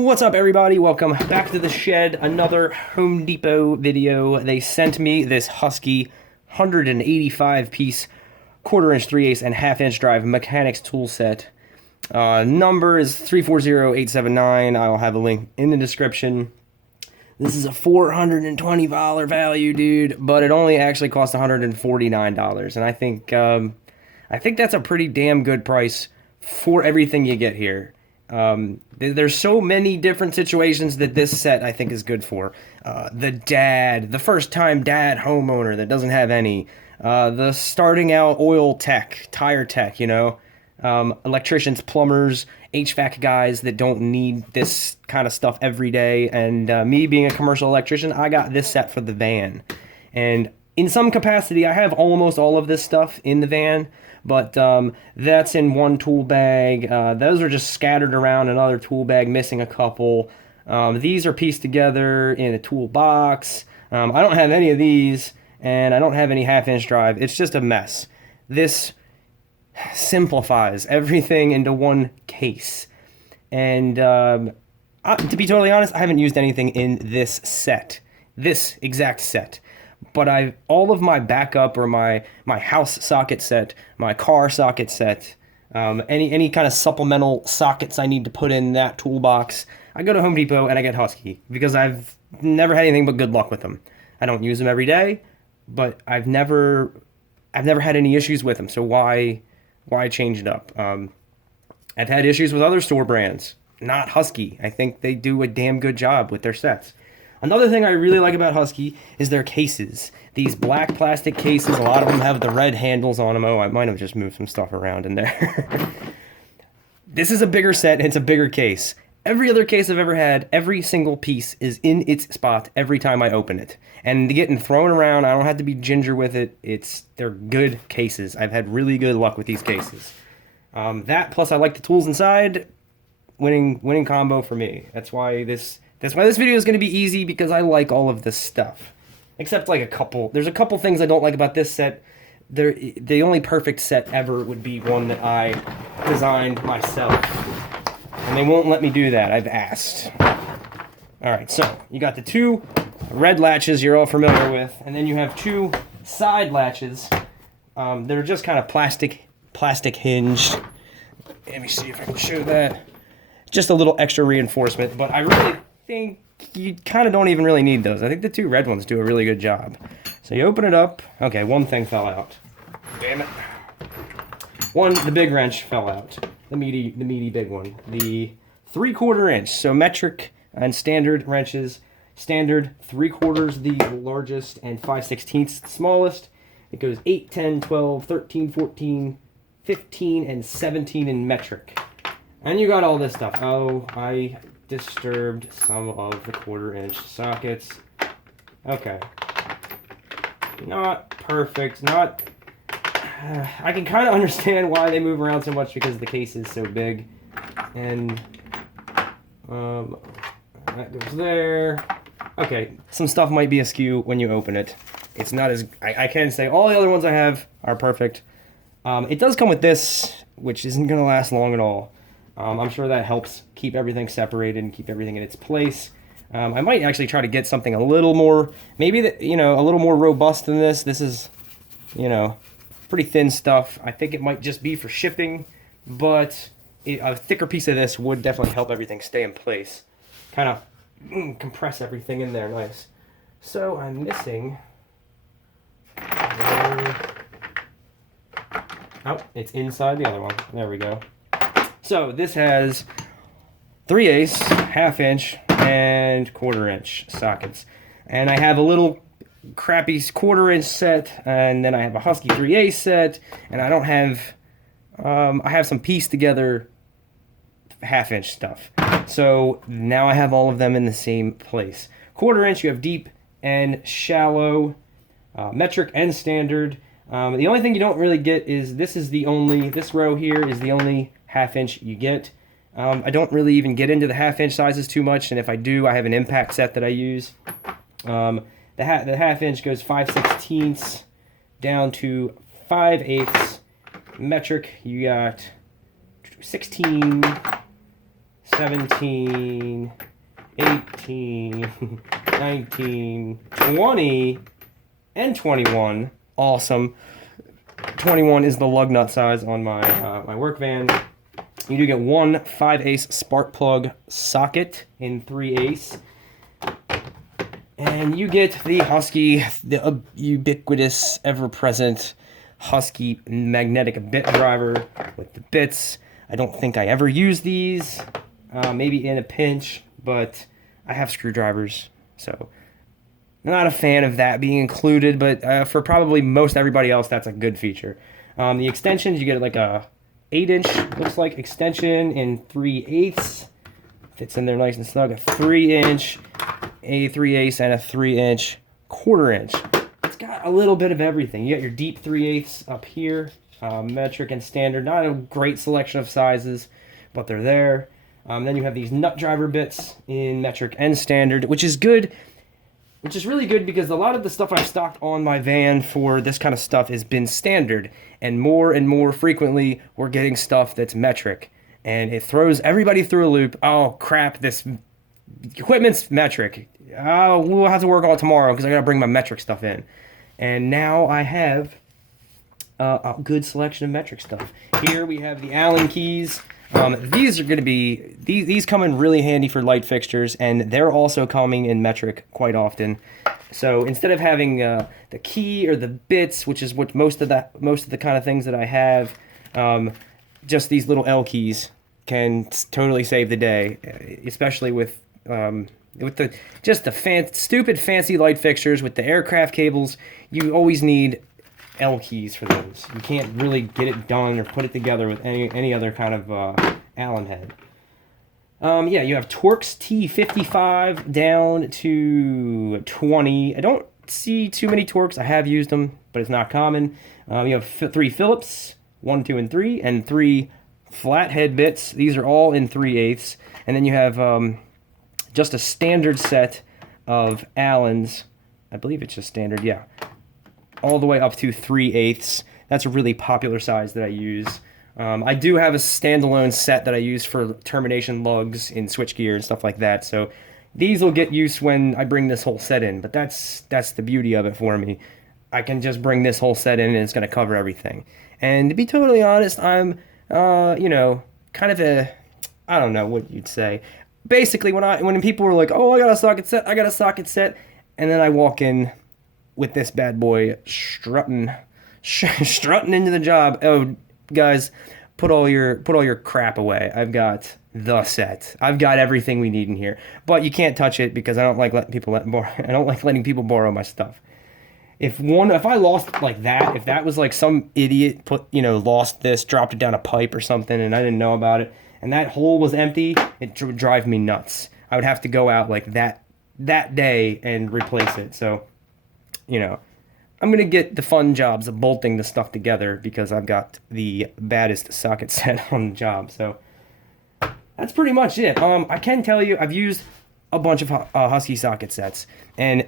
What's up, everybody? Welcome back to the shed. Another Home Depot video. They sent me this Husky 185 piece quarter-inch 3/8 and half-inch drive mechanics tool set. Number is 340879. I'll have a link in the description. This is a $420 value, dude, but it only actually cost $149, and I think that's a pretty damn good price for everything you get here. There's so many different situations that this set I think is good for. The first-time dad homeowner that doesn't have any. The starting out oil tech, tire tech, you know. Electricians, plumbers, HVAC guys that don't need this kind of stuff every day. And me being a commercial electrician, I got this set for the van. And in some capacity, I have almost all of this stuff in the van. But that's in one tool bag. Those are just scattered around another tool bag, missing a couple. These are pieced together in a toolbox. I don't have any of these, and I don't have any half-inch drive. It's just a mess. This simplifies everything into one case. And to be totally honest, I haven't used anything in this exact set. But all of my backup or my house socket set, my car socket set, any kind of supplemental sockets I need to put in that toolbox, I go to Home Depot and I get Husky because I've never had anything but good luck with them. I don't use them every day, but I've never had any issues with them. So why change it up? I've had issues with other store brands, not Husky. I think they do a damn good job with their sets. Another thing I really like about Husky is their cases. These black plastic cases, a lot of them have the red handles on them. Oh, I might have just moved some stuff around in there. This is a bigger set, and it's a bigger case. Every other case I've ever had, every single piece is in its spot every time I open it. And getting thrown around, I don't have to be ginger with it. They're good cases. I've had really good luck with these cases. That, plus I like the tools inside, winning combo for me. That's why this video is going to be easy, because I like all of this stuff. Except like there's a couple things I don't like about this set. The only perfect set ever would be one that I designed myself. And they won't let me do that. I've asked. Alright, so you got the two red latches you're all familiar with. And then you have two side latches. They're just kind of plastic hinged. Let me see if I can show that. Just a little extra reinforcement. But I really think you kind of don't even really need those. I think the two red ones do a really good job. So you open it up. Okay, one thing fell out. Damn it. The big wrench fell out. The meaty big one. The 3/4 inch. So metric and standard wrenches. Standard 3/4 the largest and 5/16 the smallest. It goes 8, 10, 12, 13, 14, 15, and 17 in metric. And you got all this stuff. Oh, I disturbed some of the 1/4 inch sockets. Okay. Not perfect. I can kind of understand why they move around so much, because the case is so big. And that goes there. Okay, some stuff might be askew when you open it. It's not as... I can say all the other ones I have are perfect. It does come with this, which isn't going to last long at all. I'm sure that helps keep everything separated and keep everything in its place. I might actually try to get something a little more, maybe a little more robust than this. This is, pretty thin stuff. I think it might just be for shipping, but a thicker piece of this would definitely help everything stay in place. Kind of compress everything in there nice. So I'm missing... Oh, it's inside the other one. There we go. So this has 3/8, half-inch, and 1/4 inch sockets. And I have a little crappy 1/4 inch set, and then I have a Husky 3/8 set, and I don't have... I have some pieced together half-inch stuff. So now I have all of them in the same place. 1/4 inch, you have deep and shallow, metric and standard. The only thing you don't really get is this row here is the only half-inch you get. I don't really even get into the half-inch sizes too much, and if I do, I have an impact set that I use. The half-inch goes 5/16 down to 5/8. Metric, you got 16, 17, 18, 19, 20, and 21. Awesome. 21 is the lug nut size on my my work van. You do get one 5/8 spark plug socket in 3/8. And you get the Husky, the ubiquitous, ever-present Husky magnetic bit driver with the bits. I don't think I ever use these, maybe in a pinch, but I have screwdrivers, so I'm not a fan of that being included, but for probably most everybody else, that's a good feature. The extensions, you get like a 8-inch, looks like, extension in 3/8. Fits in there nice and snug. A 3-inch, a 3/8, and a 3-inch 1/4-inch. It's got a little bit of everything. You got your deep 3/8 up here, metric and standard. Not a great selection of sizes, but they're there. Then you have these nut driver bits in metric and standard, which is good. Which is really good because a lot of the stuff I've stocked on my van for this kind of stuff has been standard. And more frequently, we're getting stuff that's metric. And it throws everybody through a loop. Oh, crap, this equipment's metric. Oh, we'll have to work on it tomorrow because I got to bring my metric stuff in. And now I have a good selection of metric stuff. Here we have the Allen keys. These are going to be, these come in really handy for light fixtures, and they're also coming in metric quite often. So instead of having the key or the bits, which is what most of the kind of things that I have, just these little L keys can totally save the day, especially with the stupid fancy light fixtures with the aircraft cables. You always need L keys for those. You can't really get it done or put it together with any other kind of Allen head. Yeah, you have Torx T55 down to 20. I don't see too many Torx. I have used them, but it's not common. You have 3 Phillips, 1, 2, and 3, and 3 flathead bits. These are all in 3/8. And then you have just a standard set of Allens. I believe it's just standard, yeah. All the way up to 3/8. That's a really popular size that I use. I do have a standalone set that I use for termination lugs in switchgear and stuff like that. So these will get used when I bring this whole set in. But that's the beauty of it for me. I can just bring this whole set in and it's going to cover everything. And to be totally honest, I'm, kind of I don't know what you'd say. Basically, when people were like, "Oh, I got a socket set," and then I walk in with this bad boy strutting into the job. Oh, guys, put all your crap away. I've got the set. I've got everything we need in here. But you can't touch it because I don't like letting people borrow my stuff. If I lost like that, if that was like some idiot lost this, dropped it down a pipe or something, and I didn't know about it, and that hole was empty, it would drive me nuts. I would have to go out like that day and replace it. So, I'm going to get the fun jobs of bolting the stuff together because I've got the baddest socket set on the job. So that's pretty much it. I can tell you I've used a bunch of Husky socket sets, and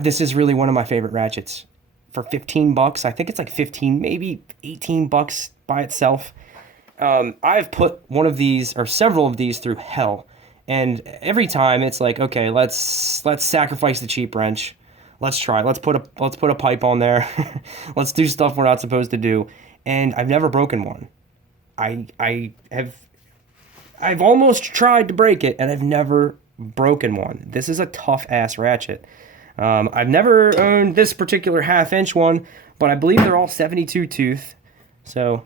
this is really one of my favorite ratchets. For $15, I think it's like 15, maybe $18 by itself. I've put one of these or several of these through hell, and every time it's like, okay, let's sacrifice the cheap wrench. Let's try. Let's put a pipe on there. Let's do stuff we're not supposed to do. And I've never broken one. I've almost tried to break it, and I've never broken one. This is a tough ass ratchet. I've never owned this particular 1/2-inch one, but I believe they're all 72 tooth. So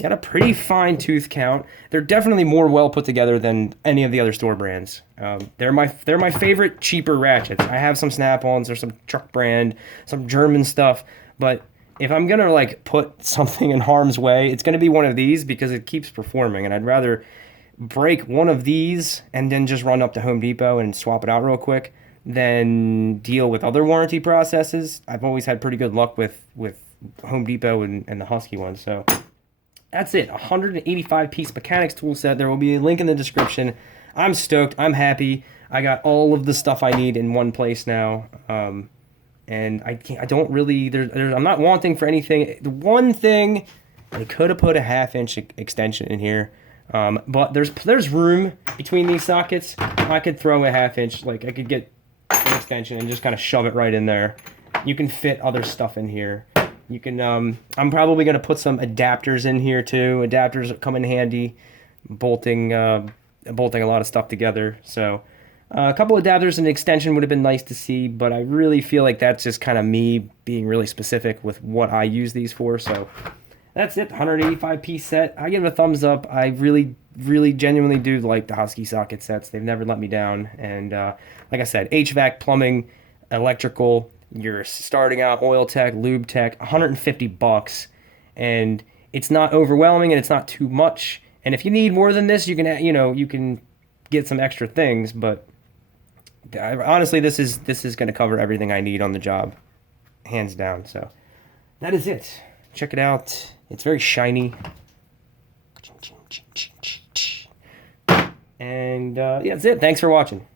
got a pretty fine tooth count. They're definitely more well put together than any of the other store brands. They're my favorite cheaper ratchets. I have some Snap-ons or some truck brand, some German stuff, but if I'm gonna like put something in harm's way, it's gonna be one of these because it keeps performing, and I'd rather break one of these and then just run up to Home Depot and swap it out real quick than deal with other warranty processes. I've always had pretty good luck with Home Depot and the Husky one, so that's it. 185 piece mechanics tool set. There will be a link in the description. I'm stoked. I'm happy. I got all of the stuff I need in one place now. And I don't really, I'm not wanting for anything. The one thing, I could have put a 1/2-inch extension in here. But there's room between these sockets. I could throw a 1/2 inch, like I could get an extension and just kind of shove it right in there. You can fit other stuff in here. You can, I'm probably going to put some adapters in here too. Adapters come in handy, bolting a lot of stuff together. So a couple adapters and an extension would have been nice to see, but I really feel like that's just kind of me being really specific with what I use these for. So that's it, 185 piece set. I give it a thumbs up. I really, really genuinely do like the Husky socket sets. They've never let me down. And like I said, HVAC, plumbing, electrical, you're starting out oil tech, lube tech, $150, and it's not overwhelming and it's not too much. And if you need more than this, you can, you can get some extra things. But honestly, this is going to cover everything I need on the job, hands down. So that is it. Check it out. It's very shiny. And yeah, that's it. Thanks for watching.